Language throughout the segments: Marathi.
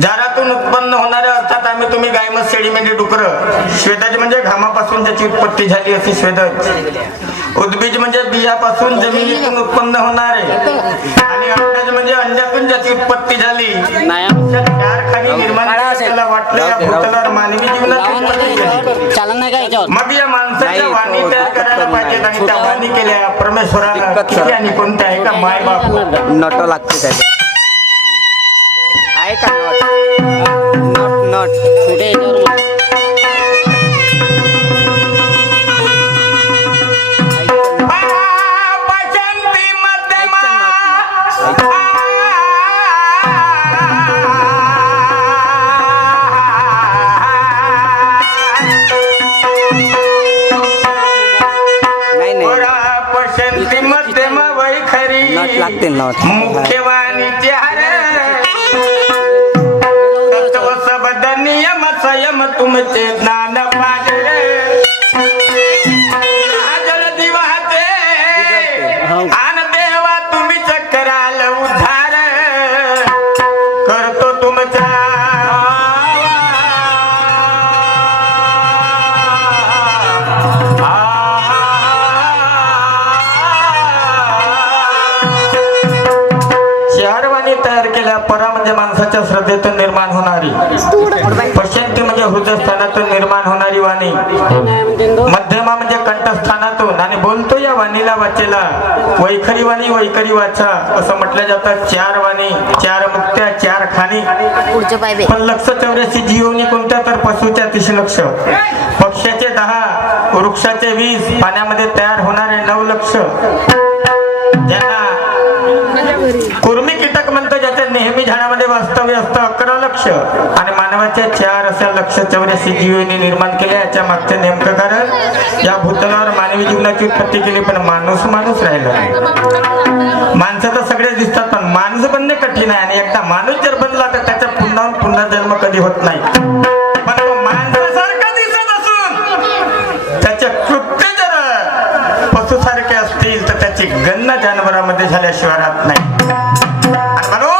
जारातून उत्पन्न होणारे अर्थात आम्ही तुम्ही गायमत शेळी मेंढी डुकर. श्वेताज म्हणजे घामापासून ज्याची उत्पत्ती झाली अशी श्वेतज. उद्बीज म्हणजे बियापासून जमिनीतून उत्पन्न होणारे. आणि अंडज म्हणजे अंड्यातून ज्याची उत्पत्ती झाली. चार खाली निर्माण त्याला वाटलं या भूतलावर मानवी जीवनात मग या माणसाच्या वाणी तयार करायला पाहिजेत. आणि त्या वाणी केल्या परमेश्वराला किती आणि कोणत्या आहे का माय बाप नट लागते त्याला आहे का नट नट कुठे लागते नट मुख्यवाणीचे तत्व सबद नियम संयम तुमचे ज्ञान पाजले. जलदी वाहते आन देवा तुम्हीच कराल उद्धार. करतो तुमचा तयार केल्या. परा म्हणजे माणसाच्या श्रद्धेतून निर्माण होणारी. पश्चिंती म्हणजे हृदयस्थानातून निर्माण होणारी वाणी. मध्यमा म्हणजे कंठस्थानातून. आणि बोलतो या वाणीला वाचेला वैखरी वाणी वैखरी वाचा असं म्हटलं जातं. चार वाणी चार मुक्त्या चार खाणी. पण 184 जीवनी कोणत्या तर पशुच्या 30 लक्ष, पक्ष्याचे 10, वृक्षाचे 20, पाण्यामध्ये तयार होणारे 9 लक्ष, ज्यांना कुर्मी कीटक म्हणतो ज्याच्या नेहमी झाडामध्ये वास्तव्य असतं 11 लक्ष. आणि मानवाच्या 4 अशा 184 जीवांनी निर्माण केले. याच्या मागचे नेमकं कारण या भूतलावर मानवी जीवनाची उत्पत्ती केली. पण माणूस राहिला नाही. माणसं तर सगळे दिसतात पण माणूस बनणे कठीण आहे. आणि एकदा माणूस जर बनला तर त्याचा पुन्हा जन्म कधी होत नाही. पण माणसासारखा दिसत असून त्याचे कृत्य जर पशुसारखे असतील तर त्याची गणना जनावरांमध्ये झाल्याशिवाय राहत नाही. म्हणून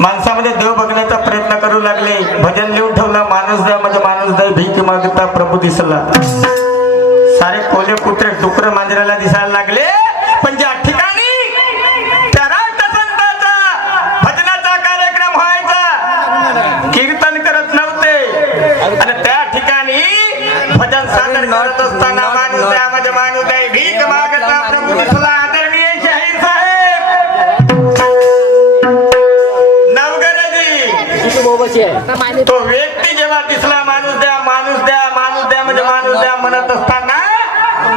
माणसामध्ये देव बघण्याचा प्रयत्न करू लागले. भजन लिहून ठेवलं, माणूस द्या म्हणजे माणूस द्या, भीक मागता प्रभू दिसला. सारे कोले कुत्रे डुकर मांजराला दिसायला लागले. पण ज्या ठिकाणी त्या राष्ट्रसंताचा भजनाचा कार्यक्रम व्हायचा, कीर्तन करत नव्हते आणि त्या ठिकाणी भजन सादर करत असताना माणूस द्या म्हणजे माणूस द्या, भीक मागता प्रभू दिसला. आदरणीय शाहीर साहेब नवगरजी, तो व्यक्ती जेव्हा दिसला माणूस द्या माणूस द्या माणूस द्या म्हणजे माणूस द्या म्हणत असताना,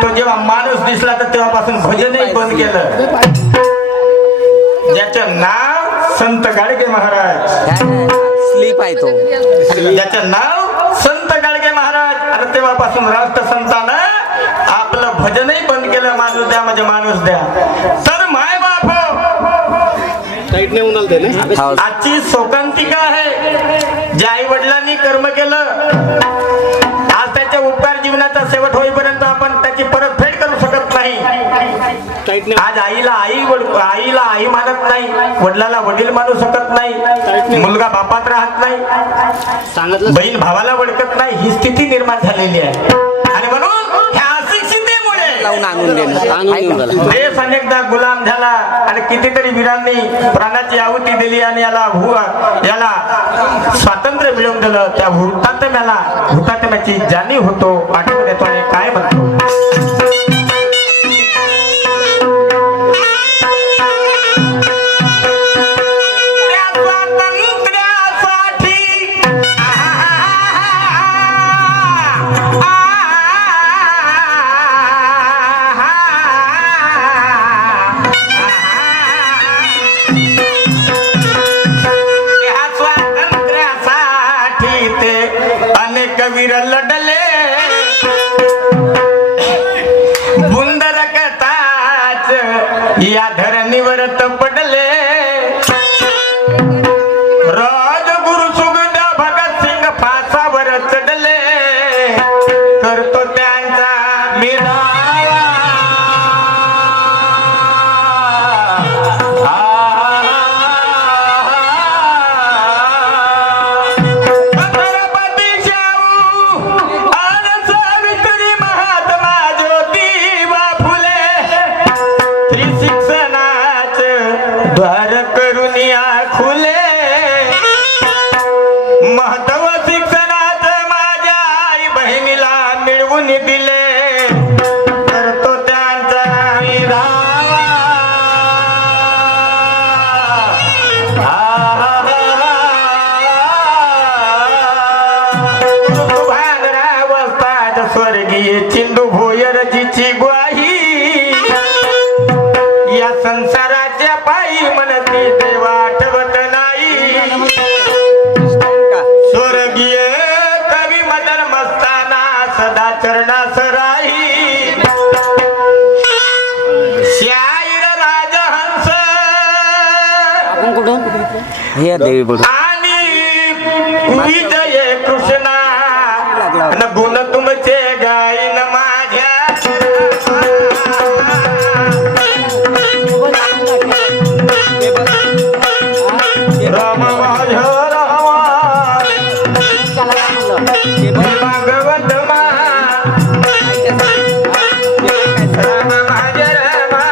तो जेव्हा माणूस दिसला तर तेव्हापासून भजनही बंद केलं. ज्याचं नाव संत गाडगे महाराज, स्लीप आहे तो. ज्याचं नाव संत गाडगे महाराज, आणि तेव्हापासून राष्ट्रसंतानं आपलं भजनही बंद केलं. माणूस द्या म्हणजे माणूस द्या. तर माय बाप आजची शोकांतिका आहे. ज्या आई वडिलांनी कर्म केलं, आज त्याच्या उपकार जीवनाचा शेवट होईपर्यंत आपण त्याची परतफेड करू शकत नाही. आज आईला आई मानत नाही, वडिलाला वडील मानू शकत नाही, मुलगा बापात राहत नाही, बहीण भावाला ओळखत नाही. ही स्थिती निर्माण झालेली आहे. आणि म्हणून ह्या अशिक्षितेमुळे देश अनेकदा गुलाम झाला आणि कितीतरी वीरांनी प्राणाची आहुती दिली आणि याला स्वातंत्र्य मिळवून दिलं. त्या हुतात्म्याची जाणीव होतो, आठवण येतो आणि काय म्हणतो. वीर लढले बुंदरकताच या धरणीवर पडले. राजगुरु सुखदेव भगत सिंग फासावर चढले. करतो त्यांचा मिरावा द्वार करुनिया खुले. महत्व शिक्षणात माझ्या आई बहिणीला मिळवून दिले. करतो त्यांचा विरावा भांगरावस्थात स्वर्गीय चिंदू भोयरजीची ग्वाही. या संसाराच्या पायी म्हणती देवा आठवत नाही. स्वर्गीय कवी मदन मस्ताना सदा चरणास राही. शाहीर राजहंस आणि विजय कृष्णा गुण तुमचे गायन माझ्या. राम माझ्या रामा भागवत मा राम माझ्या रामा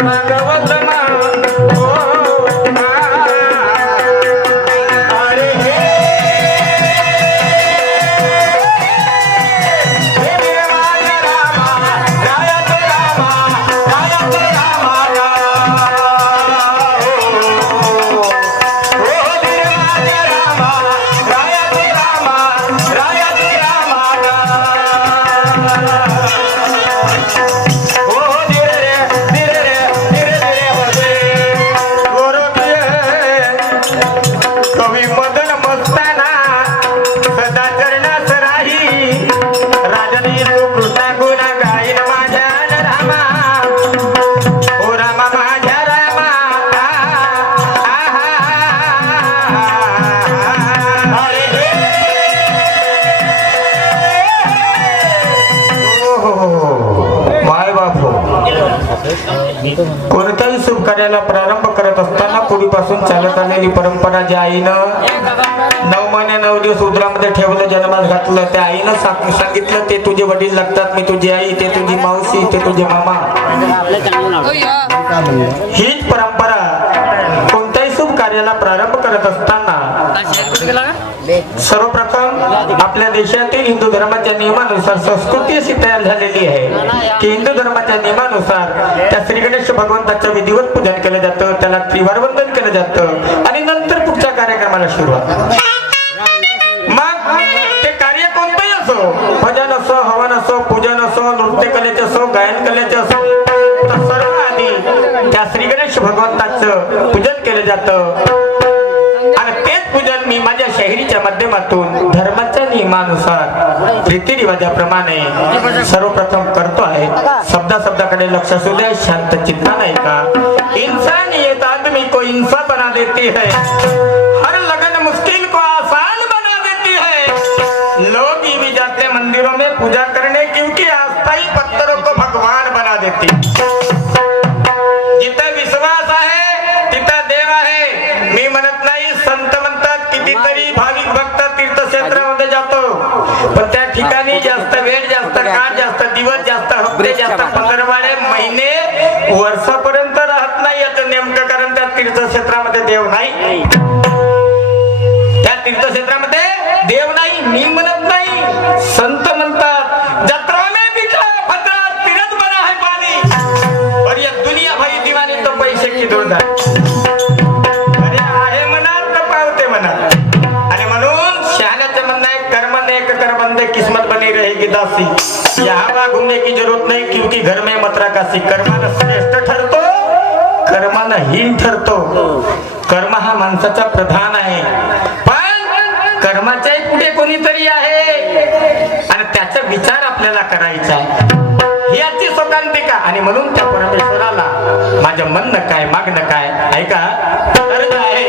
भागवत मा. अरे हे माझ्या रामा रायत रामा रायत रामा. कवी मदन मस्ताना सदा चरणास राही. राजनी कृष्णा गुण गायन माझ्या रामा. ओ रामा माझ्या रामा. माय बाप हो. कोणत्याही शुभ कार्याला प्रारंभ करत असताना पूर्वीपासून चालत आलेली परंपरा ज्या आईनं 9 महिने 9 दिवस उदरामध्ये ठेवलं, जन्मास घातलं, त्या आईनं सांगितलं ते तुझे वडील लागतात, मी तुझी आई, ते तुझी मावशी, ते तुझे मामा. हीच परंपरा कोणत्याही शुभ कार्याला प्रारंभ करत असताना सर्वप्रथम आपल्या देशातील हिंदू धर्माच्या नियमानुसार संस्कृती अशी तयार झालेली आहे की हिंदू धर्माच्या नियमानुसार त्या श्री गणेश भगवंताचं विधिवत पूजन केलं जातं, त्याला त्रिवार वंदन केलं जातं आणि नंतर पुढच्या कार्यक्रमाला सुरुवात. मग ते कार्य कोणतंही असो, भजन असो, हवन असो, पूजन असो, नृत्य कलेचे असो, गायन कलेचे असो, तर सर्व आधी त्या श्री गणेश भगवंताचं पूजन केलं जातं आणि तेच पूजन मी माझ्या शाहिरीच्या माध्यमातून धर्माच्या नियमानुसार रीतिरिवाजाप्रमाणे सर्वप्रथम करतो आहे. शब्दाकडे लक्ष असू द्या, शांत चित्ताने ऐका. इंसानियत आदमी को इंसान बना देती है, हर लगन मुश्किल को आसान बना देती है. लोग भी जाते मंदिरों में पूजा करने क्योंकि अस्थायी पत्थरों को भगवान बना देती. जिथं विश्वास आहे तिथं देव आहे. मी म्हणत नाही, संत म्हणतात कितीतरी भाविक भक्त तीर्थक्षेत्रामध्ये जातो, पण त्या ठिकाणी जास्त वेळ, जास्त काळ, जास्त दिवस, जास्त हप्ते, जास्त पंधरवडे, महिने, वर्षापर्यंत राहत नाही. याचं नेमकं कारण त्या तीर्थक्षेत्रामध्ये देव नाही. त्या तीर्थक्षेत्रामध्ये देव नाही. मी म्हणत नाही, संत म्हणतात जत्रा में बिका फतरा तीरथ बना है पानी और ये दुनिया भरी दीवानी तो पैसे की दोन अरे आहे म्हणा तर पावते म्हणा. आणि म्हणून शहाण्याचं म्हणणं आहे, कर्म ने कर बंदे किस्मत बनी रहेगी दासी. यहाँ वहाँ घूमने की जरूरत नहीं क्योंकि घर में मत काशी. कर्मानं श्रेष्ठ ठरतो, कर्मानं हीन ठरतो. कर्म हा माणसाचा प्रधान आहे, पण कर्माच्याही पुढे कोणीतरी आहे आणि त्याचा विचार आपल्याला करायचा आहे. याची शोकांतिका. आणि म्हणून त्या परमेश्वराला माझं म्हणणं काय, मागणं काय ऐका. तर आहे